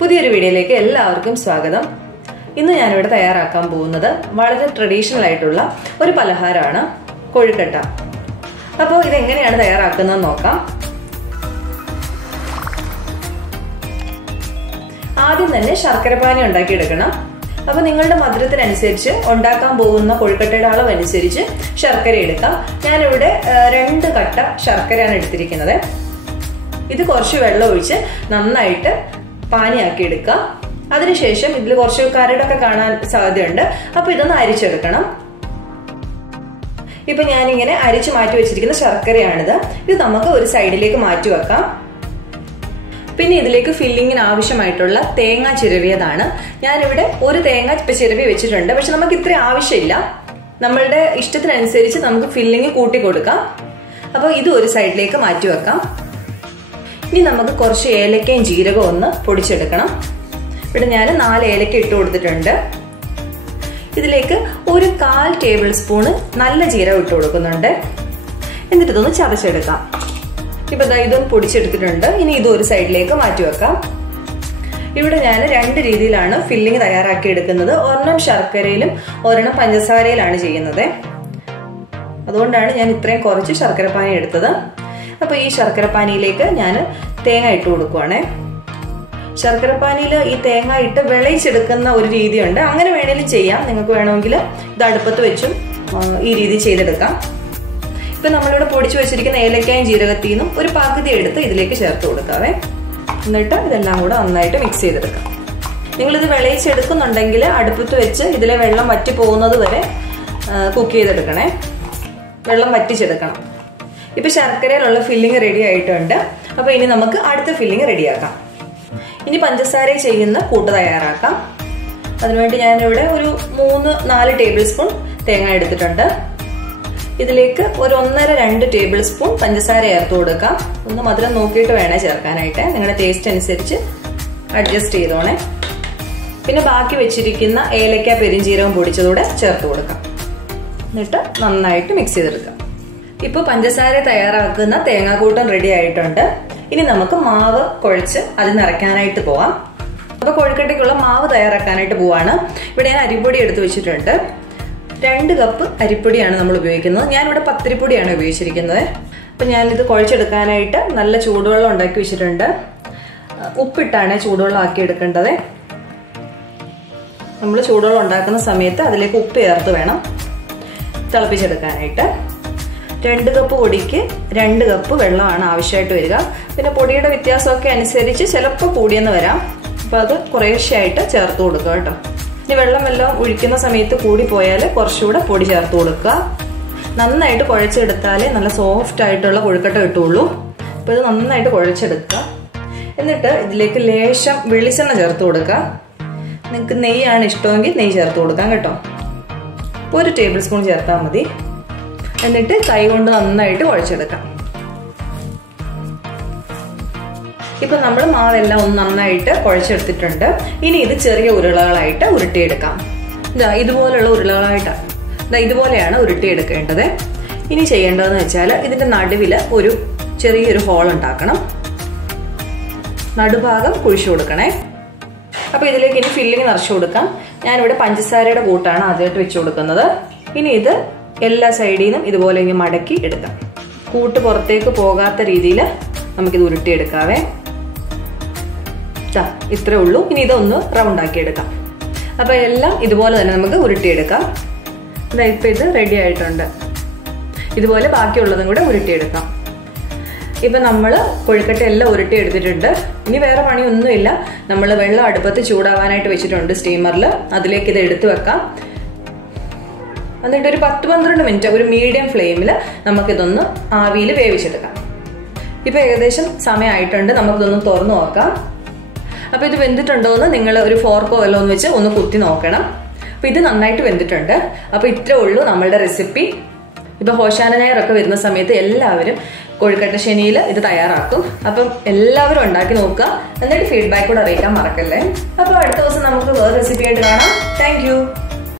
പുതിയൊരു വീഡിയോയിലേക്ക് എല്ലാവർക്കും സ്വാഗതം. ഇന്ന് ഞാനിവിടെ തയ്യാറാക്കാൻ പോകുന്നത് വളരെ ട്രഡീഷണൽ ആയിട്ടുള്ള ഒരു പലഹാരമാണ് കൊഴുക്കട്ട. അപ്പോൾ ഇതെങ്ങനെയാണ് തയ്യാറാക്കുന്നത് നോക്കാം. ആദ്യം തന്നെ ശർക്കരപ്പാനി ഉണ്ടാക്കിയെടുക്കണം. അപ്പോൾ നിങ്ങളുടെ മധുരത്തിനനുസരിച്ച് ഉണ്ടാക്കാൻ പോകുന്ന കൊഴുക്കട്ടയുടെ അളവനുസരിച്ച് ശർക്കര എടുക്കാം. ഞാനിവിടെ 2 കട്ട ശർക്കരയാണ് എടുത്തിരിക്കുന്നത്. ഇത് കുറച്ച് വെള്ളം ഒഴിച്ച് നന്നായിട്ട് പാനിയാക്കി എടുക്കുക. അതിനുശേഷം ഇതിൽ കുറച്ച് കരടൊക്കെ കാണാൻ സാധ്യതയുണ്ട്. അപ്പൊ ഇതൊന്ന് അരിച്ചെടുക്കണം. ഇപ്പൊ ഞാനിങ്ങനെ അരിച്ചു മാറ്റി വെച്ചിരിക്കുന്ന ശർക്കരയാണിത്. ഇത് നമുക്ക് ഒരു സൈഡിലേക്ക് മാറ്റി വെക്കാം. പിന്നെ ഇതിലേക്ക് ഫില്ലിങ്ങിന് ആവശ്യമായിട്ടുള്ള തേങ്ങ ചിരവിയതാണ്. ഞാനിവിടെ ഒരു തേങ്ങ ചിരവി വെച്ചിട്ടുണ്ട്. പക്ഷെ നമുക്ക് ഇത്ര ആവശ്യമില്ല. നമ്മളുടെ ഇഷ്ടത്തിനനുസരിച്ച് നമുക്ക് ഫില്ലിങ് കൂട്ടി കൊടുക്കാം. അപ്പോൾ ഇത് ഒരു സൈഡിലേക്ക് മാറ്റി വെക്കാം. ഇനി നമുക്ക് കുറച്ച് ഏലക്കയും ജീരകവും ഒന്ന് പൊടിച്ചെടുക്കണം. ഇവിടെ ഞാൻ 4 ഏലക്ക ഇട്ട് കൊടുത്തിട്ടുണ്ട്. ഇതിലേക്ക് ഒരു 1/4 ടേബിൾ സ്പൂണ് നല്ല ജീരകം ഇട്ട് കൊടുക്കുന്നുണ്ട്. എന്നിട്ട് ഇതൊന്ന് ചതച്ചെടുക്കാം. ഇപ്പൊ ഇതൊന്ന് പൊടിച്ചെടുത്തിട്ടുണ്ട്. ഇനി ഇത് ഒരു സൈഡിലേക്ക് മാറ്റി വെക്കാം. ഇവിടെ ഞാൻ 2 രീതിയിലാണ് ഫില്ലിങ് തയ്യാറാക്കി എടുക്കുന്നത്. ഒരെണ്ണം ശർക്കരയിലും ഒരെണ്ണം പഞ്ചസാരയിലാണ് ചെയ്യുന്നത്. അതുകൊണ്ടാണ് ഞാൻ ഇത്രയും കുറച്ച് ശർക്കരപ്പാനി എടുത്തത്. അപ്പൊ ഈ ശർക്കരപ്പാനിയിലേക്ക് ഞാൻ തേങ്ങ ഇട്ട് കൊടുക്കുവാണേ. ശർക്കരപ്പാനിയിൽ ഈ തേങ്ങ ഇട്ട് വിളയിച്ചെടുക്കുന്ന ഒരു രീതിയുണ്ട്. അങ്ങനെ വേണമെങ്കിലും ചെയ്യാം. നിങ്ങൾക്ക് വേണമെങ്കിൽ ഇത് അടുപ്പത്ത് വെച്ചും ഈ രീതി ചെയ്തെടുക്കാം. ഇപ്പൊ നമ്മളിവിടെ പൊടിച്ചു വെച്ചിരിക്കുന്ന ഏലക്കായും ജീരകത്തിൽ നിന്നും ഒരു പകുതി എടുത്ത് ഇതിലേക്ക് ചേർത്ത് കൊടുക്കാവേ. എന്നിട്ട് ഇതെല്ലാം കൂടെ നന്നായിട്ട് മിക്സ് ചെയ്തെടുക്കാം. നിങ്ങളിത് വിളയിച്ചെടുക്കുന്നുണ്ടെങ്കിൽ അടുപ്പത്ത് വെച്ച് ഇതിലെ വെള്ളം വറ്റി പോകുന്നത് വരെ കുക്ക് ചെയ്തെടുക്കണേ. വെള്ളം വറ്റിച്ചെടുക്കണം. ഇപ്പൊ ശർക്കരയിലുള്ള ഫില്ലിങ് റെഡി ആയിട്ടുണ്ട്. അപ്പൊ ഇനി നമുക്ക് അടുത്ത ഫില്ലിങ് റെഡിയാക്കാം. ഇനി പഞ്ചസാര ചെയ്യുന്ന കൂട്ട് തയ്യാറാക്കാം. അതിനുവേണ്ടി ഞാനിവിടെ ഒരു 3-4 ടേബിൾ സ്പൂൺ തേങ്ങ എടുത്തിട്ടുണ്ട്. ഇതിലേക്ക് ഒരു 1.5-2 ടേബിൾ സ്പൂൺ പഞ്ചസാര ചേർത്ത് കൊടുക്കാം. ഒന്ന് മധുരം നോക്കിയിട്ട് വേണേ ചേർക്കാനായിട്ട്. നിങ്ങളുടെ ടേസ്റ്റ് അനുസരിച്ച് അഡ്ജസ്റ്റ് ചെയ്തോണേ. പിന്നെ ബാക്കി വെച്ചിരിക്കുന്ന ഏലക്ക പെരിഞ്ചീരകം പൊടിച്ചതൂടെ ചേർത്ത് കൊടുക്കാം. എന്നിട്ട് നന്നായിട്ട് മിക്സ് ചെയ്തെടുക്കാം. ഇപ്പൊ പഞ്ചസാര തയ്യാറാക്കുന്ന തേങ്ങാക്കൂട്ടം റെഡി ആയിട്ടുണ്ട്. ഇനി നമുക്ക് മാവ് കുഴച്ച് അത് നിറയ്ക്കാനായിട്ട് പോവാം. അപ്പൊ കൊഴുക്കട്ടയ്ക്കുള്ള മാവ് തയ്യാറാക്കാനായിട്ട് പോവാണ്. ഇവിടെ ഞാൻ അരിപ്പൊടി എടുത്ത് വെച്ചിട്ടുണ്ട്. 2 കപ്പ് അരിപ്പൊടിയാണ് നമ്മൾ ഉപയോഗിക്കുന്നത്. ഞാനിവിടെ പത്തിരിപ്പൊടിയാണ് ഉപയോഗിച്ചിരിക്കുന്നത്. അപ്പൊ ഞാനിത് കുഴച്ചെടുക്കാനായിട്ട് നല്ല ചൂടുവെള്ളം ഉണ്ടാക്കി വെച്ചിട്ടുണ്ട്. ഉപ്പിട്ടാണ് ചൂടുവെള്ളം ആക്കി എടുക്കേണ്ടത്. നമ്മൾ ചൂടുവെള്ളം ഉണ്ടാക്കുന്ന സമയത്ത് അതിലേക്ക് ഉപ്പ് ചേർത്ത് വേണം തിളപ്പിച്ചെടുക്കാനായിട്ട്. 2 കപ്പ് പൊടിക്ക് 2 കപ്പ് വെള്ളമാണ് ആവശ്യമായിട്ട് വരിക. പിന്നെ പൊടിയുടെ വ്യത്യാസമൊക്കെ അനുസരിച്ച് ചിലപ്പോൾ കൂടിയെന്ന് വരാം. അപ്പൊ അത് കുറേശ്ശെയായിട്ട് ചേർത്ത് കൊടുക്കുക കേട്ടോ. ഇനി വെള്ളം എല്ലാം ഒഴിക്കുന്ന സമയത്ത് കൂടി പോയാൽ കുറച്ചുകൂടെ പൊടി ചേർത്ത് കൊടുക്കുക. നന്നായിട്ട് കുഴച്ചെടുത്താലേ നല്ല സോഫ്റ്റ് ആയിട്ടുള്ള കൊഴുക്കട്ട കിട്ടുള്ളൂ. അപ്പൊ ഇത് നന്നായിട്ട് കുഴച്ചെടുക്കുക. എന്നിട്ട് ഇതിലേക്ക് ലേശം വെളിച്ചെണ്ണ ചേർത്ത് കൊടുക്കുക. നിങ്ങൾക്ക് നെയ്യാണ് ഇഷ്ടമെങ്കിൽ നെയ്യ് ചേർത്ത് കൊടുക്കാം കേട്ടോ. 1 ടേബിൾ സ്പൂൺ ചേർത്താൽ മതി. എന്നിട്ട് കൈ കൊണ്ട് നന്നായിട്ട് കുഴച്ചെടുക്കാം. ഇപ്പൊ നമ്മൾ മാവെല്ലാം ഒന്ന് നന്നായിട്ട് കുഴച്ചെടുത്തിട്ടുണ്ട്. ഇനി ഇത് ചെറിയ ഉരുളകളായിട്ട് ഉരുട്ടിയെടുക്കാം. ഇതുപോലുള്ള ഉരുളകളായിട്ടാണ് ഇതുപോലെയാണ് ഉരുട്ടിയെടുക്കേണ്ടത്. ഇനി ചെയ്യേണ്ടതെന്ന് വെച്ചാൽ ഇതിന്റെ നടുവില് ഒരു ചെറിയൊരു ഹോൾ ഉണ്ടാക്കണം. നടുഭാഗം കുഴിച്ചു കൊടുക്കണേ. അപ്പൊ ഇതിലേക്ക് ഇനി ഫില്ലിങ് നിറച്ചു കൊടുക്കാം. ഞാനിവിടെ പഞ്ചസാരയുടെ കൂട്ടാണ് ആദ്യമായിട്ട് വെച്ചു കൊടുക്കുന്നത്. ഇനി ഇത് എല്ലാ സൈഡിൽ നിന്നും ഇതുപോലെ ഇങ്ങനെ മടക്കി എടുക്കാം. കൂട്ട് പുറത്തേക്ക് പോകാത്ത രീതിയിൽ നമുക്കിത് ഉരുട്ടിയെടുക്കാവേ. ഇത്രേ ഉള്ളൂ. ഇനി ഇതൊന്ന് റൗണ്ട് ആക്കി എടുക്കാം. അപ്പൊ എല്ലാം ഇതുപോലെ തന്നെ നമുക്ക് ഉരുട്ടിയെടുക്കാം. ഇപ്പൊ ഇത് റെഡി ആയിട്ടുണ്ട്. ഇതുപോലെ ബാക്കിയുള്ളതും കൂടെ ഉരുട്ടിയെടുക്കാം. ഇപ്പൊ നമ്മള് കൊഴുക്കട്ട എല്ലാം ഉരുട്ടിയെടുത്തിട്ടുണ്ട്. ഇനി വേറെ പണിയൊന്നുമില്ല. നമ്മൾ വെള്ളം അടുപ്പത്ത് ചൂടാവാനായിട്ട് വെച്ചിട്ടുണ്ട് സ്റ്റീമറിൽ. അതിലേക്ക് ഇത് എടുത്തു വെക്കാം. എന്നിട്ട് ഒരു 10-12 മിനിറ്റ് ഒരു മീഡിയം ഫ്ലെയിമിൽ നമുക്കിതൊന്ന് ആവിയിൽ വേവിച്ചെടുക്കാം. ഇപ്പൊ ഏകദേശം സമയമായിട്ടുണ്ട്. നമുക്കിതൊന്ന് തുറന്നു നോക്കാം. അപ്പൊ ഇത് വെന്തിട്ടുണ്ടോ എന്ന് നിങ്ങൾ ഒരു ഫോർക്കോ വല്ലതും ഒന്ന് വെച്ച് ഒന്ന് കുത്തി നോക്കണം. അപ്പൊ ഇത് നന്നായിട്ട് വെന്തിട്ടുണ്ട്. അപ്പൊ ഇത്രേ ഉള്ളൂ നമ്മളുടെ റെസിപ്പി. ഇപ്പൊ ഹോശാന ഞായറൊക്കെ വരുന്ന സമയത്ത് എല്ലാവരും കൊഴുക്കട്ട ശനിയിൽ ഇത് തയ്യാറാക്കും. അപ്പം എല്ലാവരും ഉണ്ടാക്കി നോക്കുക. എന്നിട്ട് ഫീഡ്ബാക്ക് കൂടെ അറിയിക്കാൻ മറക്കല്ലേ. അപ്പൊ അടുത്ത ദിവസം നമുക്ക് വേറെ റെസിപ്പി ആയിട്ട് കാണാം. Thank you.